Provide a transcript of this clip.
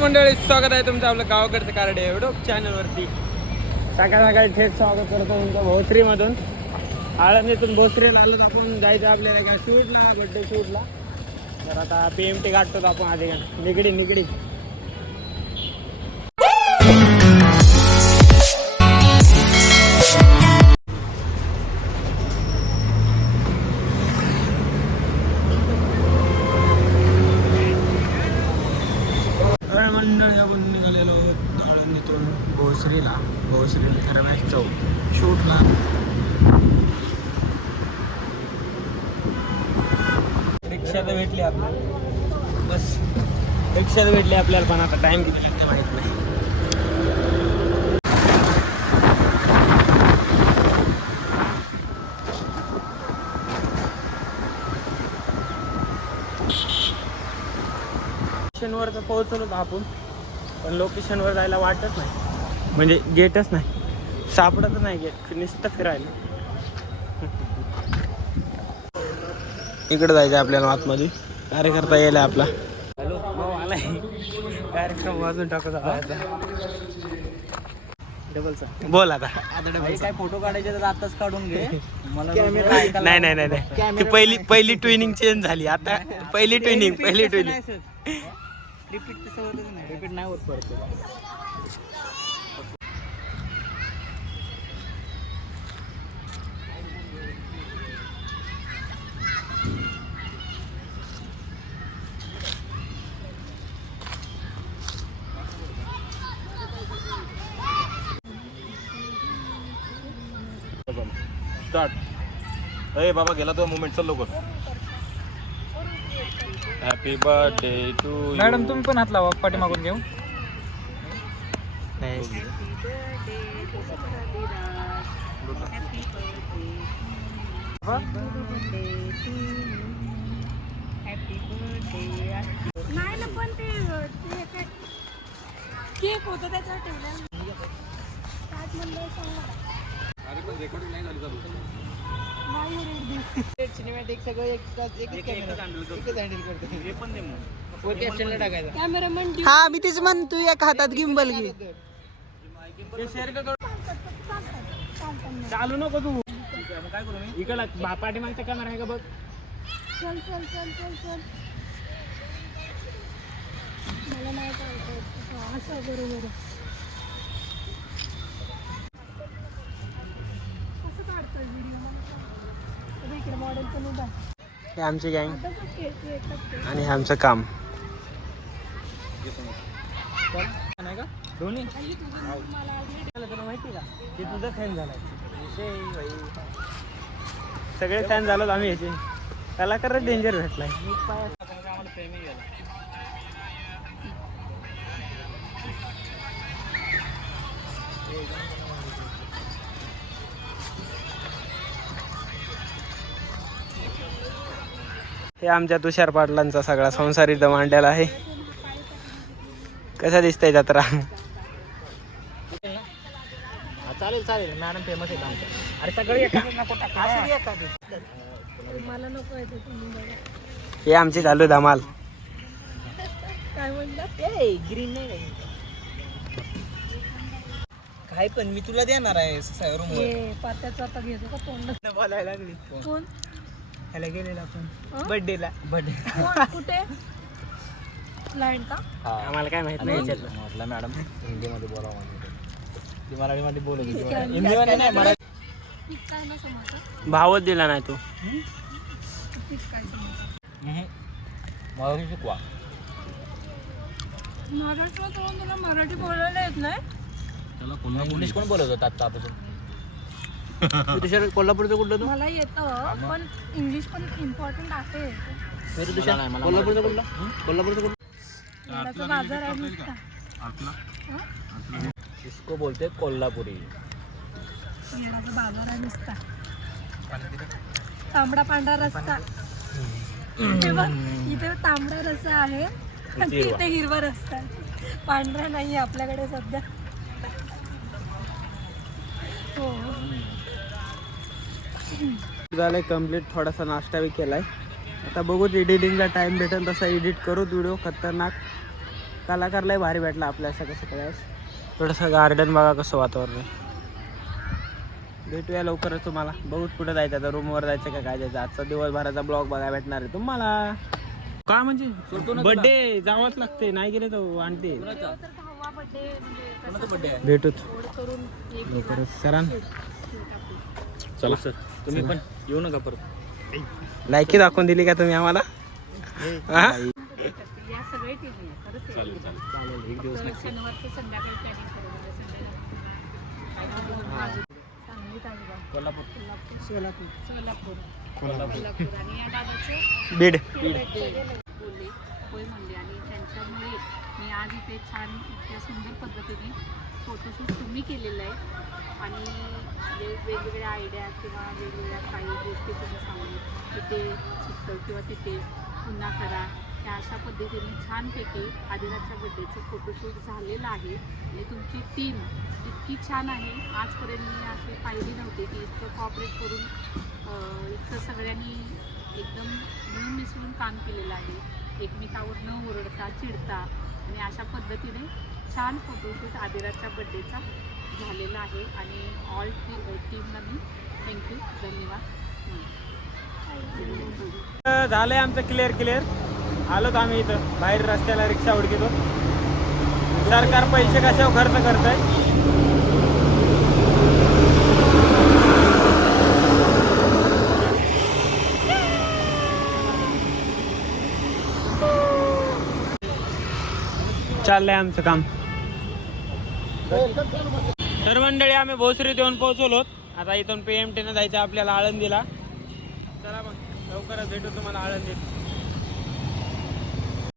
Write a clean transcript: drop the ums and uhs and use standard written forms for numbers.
मंडळी स्वागत आहे तुमचं आपलं गावाकडचं कारडे युट्यूब चॅनलवरती. सकाळ सकाळी थेट स्वागत करतो तुमचं भोसरीमधून. आळंदीतून भोसरीला आलो आपण, जायचं आपल्याला काय शूटला, बड्डे शूटला. तर आता PMT काढतो आपण आधी निगडी मंडळी आपण निघालेलो आळंदीतून भोसरीला रमेश चौक शूटला. रिक्षा तर भेटली आपल्याला, बस रिक्षा तर भेटली आपल्याला, पण आता टाइम किती लागते माहित नाही. लोकेशनवर तर पोहोचलो आपण, पण लोकेशनवर जायला वाटत नाही, म्हणजे गेटच नाही, सापडत नाही गेट, नुसतं फिरायला. इकडे जायचं आपल्याला आतमध्ये, कार्यकर्ता यायला आपला. हॅलो भाऊ आलाय, कार्यक्रम वाजून टाकू डबलचा. बोल आता काय फोटो काढायचे तर आताच काढून घे. मला नाही पहिली ट्विनिंग चेंज झाली आता. पहिली ट्विनिंग रिपीट तसं होतच नाही, रिपीट नाही होत परत. स्टार्ट. अरे बाबा गेला तो मोमेंट, चल लवकर. Happy birthday to you. Madam तुम्ही पण हात लावा, पाठी मागून घेऊ. नाही ना, पण ते केक होतं त्याच्यावर ठेवलं. सिनेमॅटिक सगळं कॅमेरामन हा मी तेच म्हणतो, एका हातात गिम्बल घे. चालू नको तू, काय करू मी इकडला पाठी मागचा कॅमेरा आहे का बघ. चल चल चल चल चल. मला नाही चालतं असं, बरोबर कसं काढतोय व्हिडिओ. इकडे मॉडेल पण उभा. हे आमची गँग तसंच केक आणि हे आमचं काम. नाही का दोन्ही तुला माहिती का, ते तुझं फॅन झालाय. सगळे फॅन झालो आम्ही ह्याचे. कलाकार डेंजर भेटलाय. हे आमच्या तुषार पाटलांचा सगळा संसार इथं मांडलेला आहे. कसा दिसतंय जत्रा. चालेल चालेल, मॅडम फेमस आहे आमच्या. अरे सगळे मला नको आहे ते, तुम्ही बघा. हे आमची चालू धमाल. काय म्हणतात ग्रीन नाही काय, पण मी तुला देणार आहे रूम. हे पात्याचं आता घेतो का तोंड. बोलायला लागली. कोण ह्याला गेलेला आपण हं? बर्थडेला. कोण कुठे क्लायंट का. आम्हाला काय माहित नाही. म्हटलं मॅडम हिंदीमध्ये बोलावं, ती मराठीमध्ये बोलत होती. हिंदीमध्ये नाही, मराठी. पीक काय ना समजतं, भावच दिला नाही तू. पीक काय समजतं. मराठी शिकवा. महाराष्ट्रात राहून तुला मराठी बोलायला येत नाही. त्याला पुन्हा इंग्लिश कोण बोलत होता आतापासून. तुषार कोल्हापूरचं कुठलं तू? मला येतं, पण इंग्लिश पण इम्पॉर्टंट आहे. तुषार कोल्हापूरचं कुठलं? कोल्हापूरचं कुठलं? येण्याचा बाजार आहे नुसता. इसको बोलते कोल्हापुरी. येण्याचा बाजार आहे नुसता. तांबडा पांढरा रस्ता. तेव्हा इथे तांबडा रस्सा आहे आणि तिथे हिरवा रस्ता आहे. पांढरा नाही आपल्याकडे सध्या. हो झालंय कंप्लीट. थोडासा नाश्ता भी केलाय. आता बघू एडिटिंगला टाइम भेटेल तसा एडिट करू व्हिडिओ खतरनाक. कलाकार लय भारी भेटला आपल्या सगळं सगळ्यास. थोडंसं गार्डन बघा कसं वातावरण आहे. भेटूया लवकरच तुम्हाला. बहुत कुठं जायचं आता, रूमवर जायचं का काय जायचं. आजचा दिवसभराचा ब्लॉग बघायला भेटणार आहे तुम्हाला. काय म्हणजे बर्थडे जावंच लागते, नाही गेले तर आणते. भेटूत लवकरच सरां. चला तुम्ही पण येऊ नका परत. लायकी दाखवून दिली का तुम्ही आम्हाला? हा? या सगळे टीम आहे खरंच आहे. एक दिवस तर शनिवारचं संध्याकाळी प्लॅनिंग करू. सांगलीत आहे बा. कोल्हापूर. सोलापूर आणि या दादाचे बीड. बोलले होय म्हणले आणि त्यांच्यामुळे मी आज इथे छान इतक्या सुंदर पद्धतीने फोटोशूट तुम्ही केलेलं आहे आणि वेगवेगळ्या आयडिया किंवा वेगवेगळ्या काही गोष्टी तुम्ही सांगून तिथे चुकतं किंवा तिथे पुन्हा करा त्या अशा पद्धतीने छानपैकी आदिराजच्या बड्डेचं फोटोशूट झालेलं आहे आणि तुमची टीम इतकी छान आहे. आजपर्यंत मी अशी पाहिली नव्हती की इतकं कॉपरेट करून इतकं सगळ्यांनी एकदम मिळून मिसळून काम केलेलं आहे. एकमेकावर न ओरडता चिडता आणि अशा पद्धतीने छान फोटोशूट आदिराजच्या बड्डेचा झालेला आहे आणि ऑल टीमला मी थँक्यू धन्यवाद. झालंय आमचं क्लिअर. आलोत आम्ही इथं बाहेर रस्त्याला रिक्षा उडकितो. सरकार पैसे कशावर खर्च करतंय. चाललंय आमचं काम. तर मंडळी आम्ही भोसरीत येऊन पोहोचलोत. आता इथून PMT न जायचं आपल्याला आळंदीला. चला मग लवकरच भेटू तुम्हाला आळंदीत.